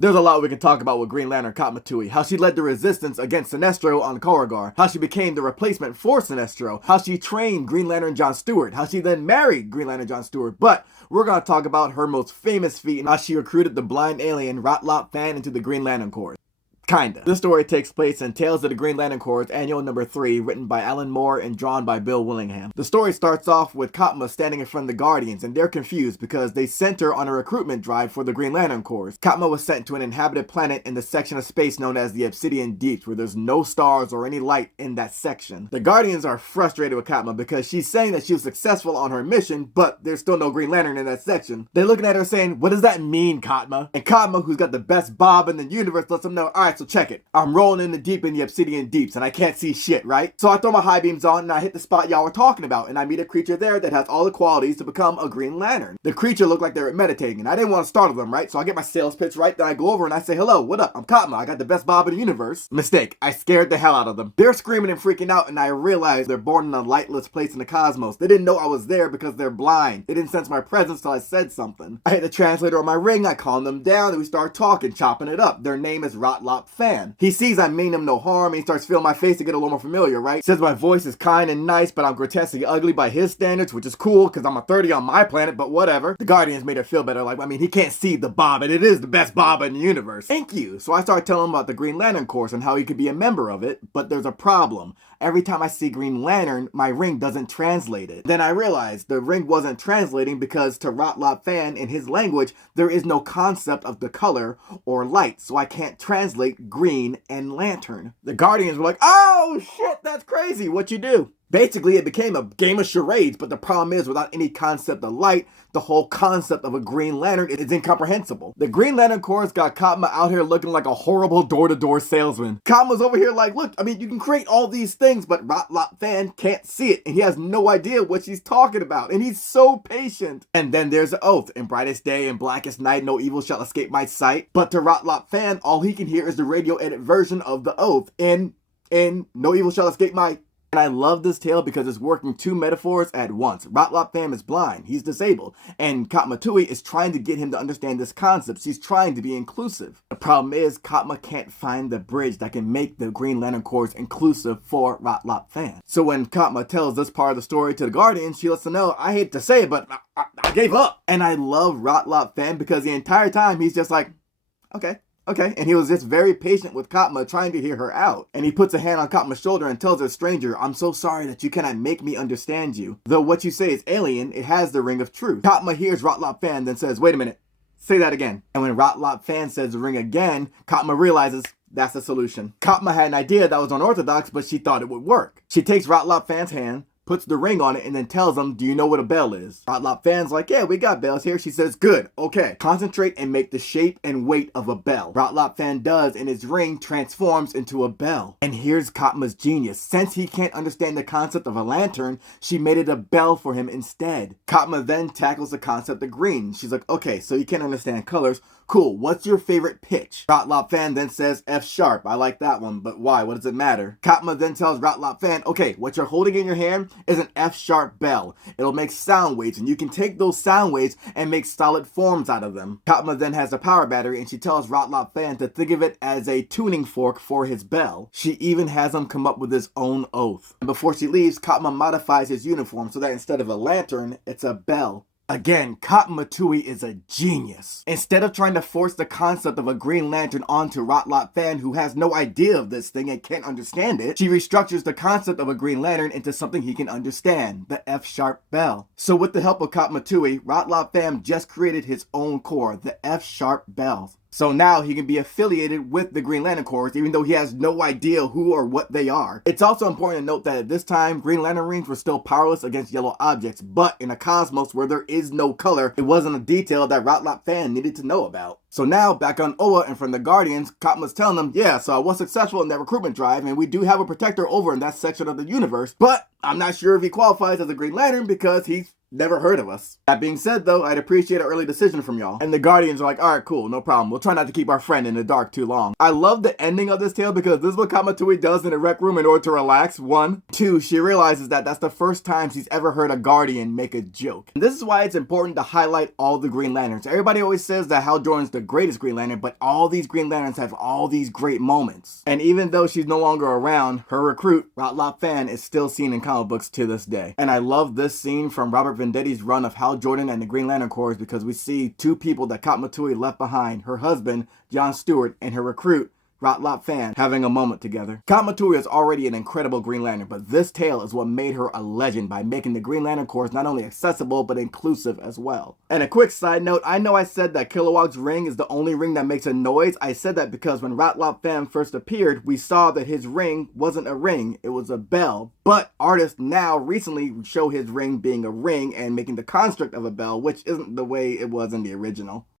There's a lot we can talk about with Green Lantern Katma Tui. How she led the resistance against Sinestro on Korrigar. How she became the replacement for Sinestro. How she trained Green Lantern John Stewart. How she then married Green Lantern John Stewart. But we're going to talk about her most famous feat and how she recruited the blind alien Rot Lop Fan into the Green Lantern Corps. Kinda. This story takes place in Tales of the Green Lantern Corps Annual Number 3, written by Alan Moore and drawn by Bill Willingham. The story starts off with Katma standing in front of the Guardians, and they're confused because they sent her on a recruitment drive for the Green Lantern Corps. Katma was sent to an inhabited planet in the section of space known as the Obsidian Deeps, where there's no stars or any light in that section. The Guardians are frustrated with Katma because she's saying that she was successful on her mission, but there's still no Green Lantern in that section. They're looking at her saying, "What does that mean, Katma?" And Katma, who's got the best bob in the universe, lets them know, "Alright, so check it. I'm rolling in the deep in the Obsidian Deeps and I can't see shit, right? So I throw my high beams on and I hit the spot y'all were talking about, and I meet a creature there that has all the qualities to become a Green Lantern." The creature looked like they were meditating and I didn't want to startle them, right? So I get my sales pitch right, then I go over and I say, "Hello, what up? I'm Katma. I got the best bob in the universe." Mistake. I scared the hell out of them. They're screaming and freaking out and I realize they're born in a lightless place in the cosmos. They didn't know I was there because they're blind. They didn't sense my presence till I said something. I hit the translator on my ring, I calm them down, and we start talking, chopping it up. Their name is Rot Lop Fan. He sees I mean him no harm, and he starts feeling my face to get a little more familiar, right? Says my voice is kind and nice, but I'm grotesquely ugly by his standards, which is cool, because I'm a 30 on my planet, but whatever. The Guardians made her feel better, like, I mean, he can't see the bob, and it is the best bob in the universe. Thank you. So I start telling him about the Green Lantern Corps and how he could be a member of it, but there's a problem. Every time I see Green Lantern, my ring doesn't translate it. Then I realized the ring wasn't translating because to Rot Lop Fan, in his language, there is no concept of the color or light, so I can't translate green and lantern. The Guardians were like, "Oh shit, that's crazy, what you do?" Basically, it became a game of charades, but the problem is, without any concept of light, the whole concept of a Green Lantern is incomprehensible. The Green Lantern Corps got Katma out here looking like a horrible door-to-door salesman. Katma's over here like, "Look, I mean, you can create all these things, but Rot Lop Fan can't see it, and he has no idea what she's talking about, and he's so patient." And then there's the oath. "In brightest day and blackest night, no evil shall escape my sight." But to Rot Lop Fan, all he can hear is the radio edit version of the oath. In no evil shall escape my. And I love this tale because it's working two metaphors at once. Rot Lop Fan is blind, he's disabled, and Katma Tui is trying to get him to understand this concept. She's trying to be inclusive. The problem is, Katma can't find the bridge that can make the Green Lantern Corps inclusive for Rot Lop Fan. So when Katma tells this part of the story to the Guardians, she lets them know, "I hate to say it, but I gave up." And I love Rot Lop Fan because the entire time he's just like, okay. And he was just very patient with Katma, trying to hear her out. And he puts a hand on Katma's shoulder and tells her, "Stranger, I'm so sorry that you cannot make me understand you. Though what you say is alien, it has the ring of truth." Katma hears Rot Lop Fan, then says, "Wait a minute, say that again." And when Rot Lop Fan says the ring again, Katma realizes that's the solution. Katma had an idea that was unorthodox, but she thought it would work. She takes Rot Lop Fan's hand, puts the ring on it, and then tells him, "Do you know what a bell is?" Rot Lop Fan's like, "Yeah, we got bells here." She says, "Good, okay. Concentrate and make the shape and weight of a bell." Rot Lop Fan does, and his ring transforms into a bell. And here's Katma's genius. Since he can't understand the concept of a lantern, she made it a bell for him instead. Katma then tackles the concept of green. She's like, "Okay, so you can't understand colors. Cool, what's your favorite pitch?" Rot Lop Fan then says F sharp. I like that one, but why? What does it matter? Katma then tells Rot Lop Fan, "Okay, what you're holding in your hand is an F sharp bell. It'll make sound waves, and you can take those sound waves and make solid forms out of them." Katma then has a power battery, and she tells Rot Lop Fan to think of it as a tuning fork for his bell. She even has him come up with his own oath. And before she leaves, Katma modifies his uniform so that instead of a lantern, it's a bell. Again, Katma Tui is a genius. Instead of trying to force the concept of a Green Lantern onto Rot Lop Fan, who has no idea of this thing and can't understand it, she restructures the concept of a Green Lantern into something he can understand, the F-sharp bell. So with the help of Katma Tui, Rot Lop Fan just created his own core, the F-sharp bells. So now he can be affiliated with the Green Lantern Corps, even though he has no idea who or what they are. It's also important to note that at this time, Green Lantern rings were still powerless against yellow objects, but in a cosmos where there is no color, it wasn't a detail that Rot Lop Fan needed to know about. So now, back on Oa and from the Guardians, Katma's telling them, "Yeah, so I was successful in that recruitment drive, and we do have a protector over in that section of the universe, but I'm not sure if he qualifies as a Green Lantern because he's never heard of us. That being said though, I'd appreciate an early decision from y'all. And the Guardians are like, alright, cool, no problem. We'll try not to keep our friend in the dark too long. I love the ending of this tale because this is what Katma Tui does in a rec room in order to relax. 1. 2, she realizes that that's the first time she's ever heard a Guardian make a joke. And this is why it's important to highlight all the Green Lanterns. Everybody always says that Hal Jordan's the greatest Green Lantern, but all these Green Lanterns have all these great moments. And even though she's no longer around, her recruit, Rot Lop Fan, is still seen in comic books to this day. And I love this scene from Robert Venditti's run of Hal Jordan and the Green Lantern Corps because we see two people that Katma Tui left behind, her husband, John Stewart, and her recruit, Rot Lop Fan, having a moment together. Katma Tui is already an incredible Green Lantern, but this tale is what made her a legend by making the Green Lantern Corps not only accessible, but inclusive as well. And a quick side note, I know I said that Kilowog's ring is the only ring that makes a noise. I said that because when Rot Lop Fan first appeared, we saw that his ring wasn't a ring, it was a bell. But artists now recently show his ring being a ring and making the construct of a bell, which isn't the way it was in the original.